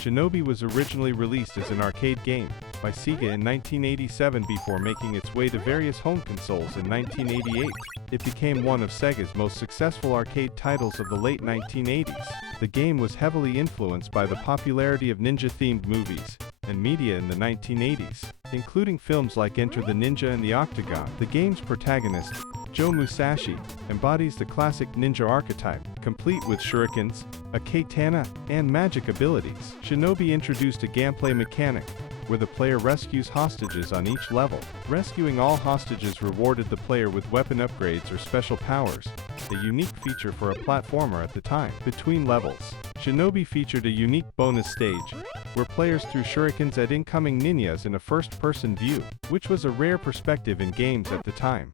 Shinobi was originally released as an arcade game by Sega in 1987 before making its way to various home consoles in 1988. It became one of Sega's most successful arcade titles of the late 1980s. The game was heavily influenced by the popularity of ninja-themed movies and media in the 1980s, including films like Enter the Ninja and the Octagon. The game's protagonist, Joe Musashi, embodies the classic ninja archetype, complete with shurikens, a katana, and magic abilities. Shinobi introduced a gameplay mechanic where the player rescues hostages on each level. Rescuing all hostages rewarded the player with weapon upgrades or special powers, a unique feature for a platformer at the time. Between levels, Shinobi featured a unique bonus stage where players threw shurikens at incoming ninjas in a first-person view, which was a rare perspective in games at the time.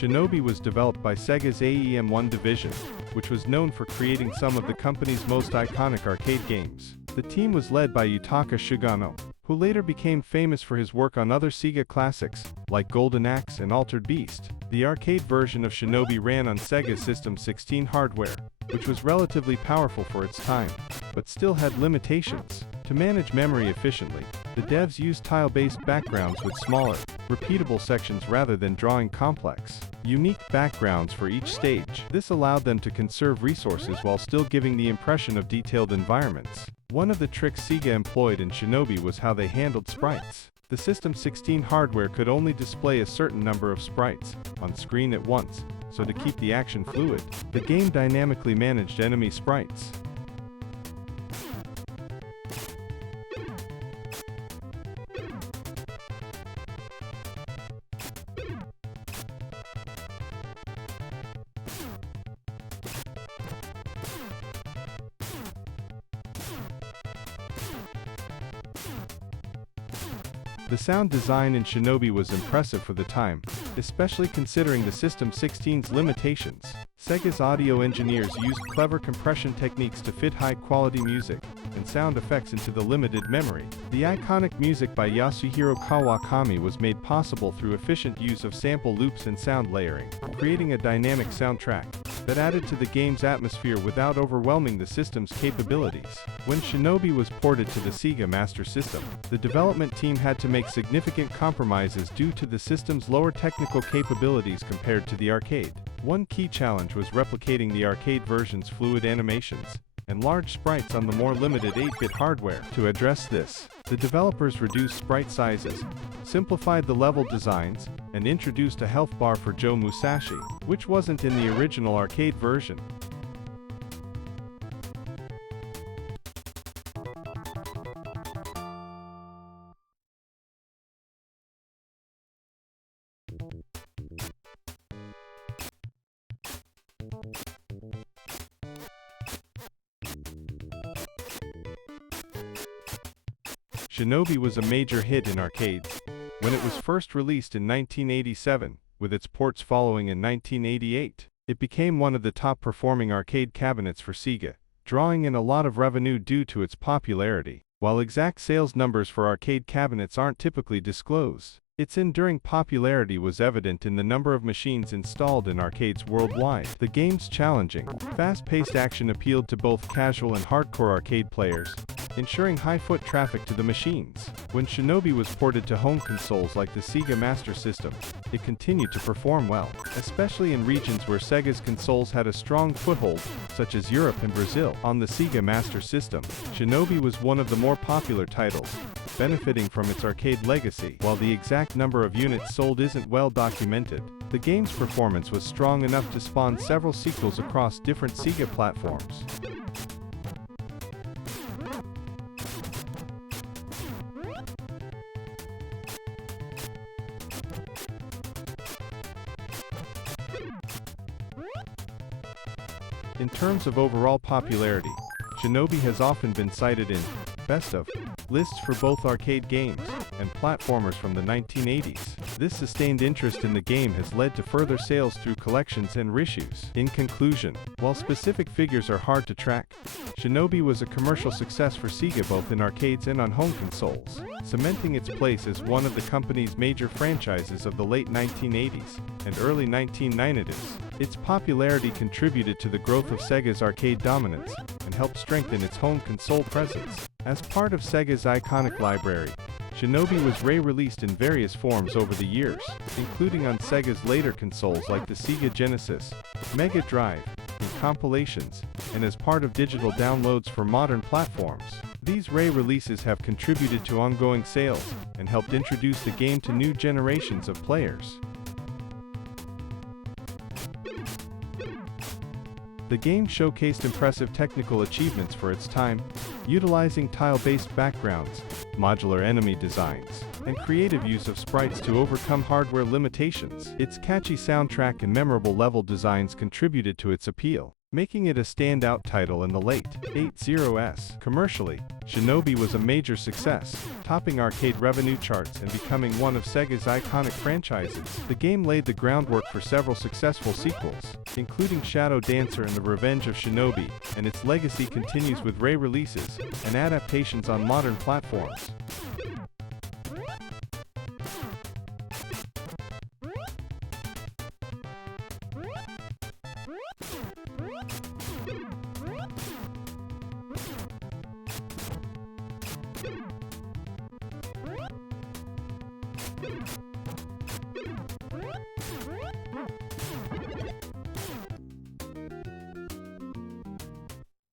Shinobi was developed by Sega's AEM1 division, which was known for creating some of the company's most iconic arcade games. The team was led by Yutaka Shigano, who later became famous for his work on other Sega classics, like Golden Axe and Altered Beast. The arcade version of Shinobi ran on Sega's System 16 hardware, which was relatively powerful for its time, but still had limitations. To manage memory efficiently, the devs used tile-based backgrounds with smaller, repeatable sections rather than drawing complex, unique backgrounds for each stage. This allowed them to conserve resources while still giving the impression of detailed environments. One of the tricks Sega employed in Shinobi was how they handled sprites. The System 16 hardware could only display a certain number of sprites on screen at once, so to keep the action fluid, the game dynamically managed enemy sprites. The sound design in Shinobi was impressive for the time, especially considering the System 16's limitations. Sega's audio engineers used clever compression techniques to fit high-quality music and sound effects into the limited memory. The iconic music by Yasuhiro Kawakami was made possible through efficient use of sample loops and sound layering, creating a dynamic soundtrack that added to the game's atmosphere without overwhelming the system's capabilities. When Shinobi was ported to the Sega Master System, the development team had to make significant compromises due to the system's lower technical capabilities compared to the arcade. One key challenge was replicating the arcade version's fluid animations and large sprites on the more limited 8-bit hardware. To address this, the developers reduced sprite sizes, simplified the level designs, and introduced a health bar for Joe Musashi, which wasn't in the original arcade version. Shinobi was a major hit in arcades when it was first released in 1987, with its ports following in 1988. It became one of the top-performing arcade cabinets for Sega, drawing in a lot of revenue due to its popularity. While exact sales numbers for arcade cabinets aren't typically disclosed, its enduring popularity was evident in the number of machines installed in arcades worldwide. The game's challenging, fast-paced action appealed to both casual and hardcore arcade players, ensuring high foot traffic to the machines. When Shinobi was ported to home consoles like the Sega Master System, it continued to perform well, especially in regions where Sega's consoles had a strong foothold, such as Europe and Brazil. On the Sega Master System, Shinobi was one of the more popular titles, benefiting from its arcade legacy. While the exact number of units sold isn't well documented, the game's performance was strong enough to spawn several sequels across different Sega platforms. In terms of overall popularity, Shinobi has often been cited in best of lists for both arcade games and platformers from the 1980s. This sustained interest in the game has led to further sales through collections and reissues. In conclusion, while specific figures are hard to track, Shinobi was a commercial success for Sega both in arcades and on home consoles, cementing its place as one of the company's major franchises of the late 1980s and early 1990s. Its popularity contributed to the growth of Sega's arcade dominance and helped strengthen its home console presence. As part of Sega's iconic library, Shinobi was re-released in various forms over the years, including on Sega's later consoles like the Sega Genesis, Mega Drive, in compilations, and as part of digital downloads for modern platforms. These re-releases have contributed to ongoing sales and helped introduce the game to new generations of players. The game showcased impressive technical achievements for its time, utilizing tile-based backgrounds, modular enemy designs, and creative use of sprites to overcome hardware limitations. Its catchy soundtrack and memorable level designs contributed to its appeal, making it a standout title in the late 80s. Commercially, Shinobi was a major success, topping arcade revenue charts and becoming one of Sega's iconic franchises. The game laid the groundwork for several successful sequels, including Shadow Dancer and The Revenge of Shinobi, and its legacy continues with re-releases and adaptations on modern platforms.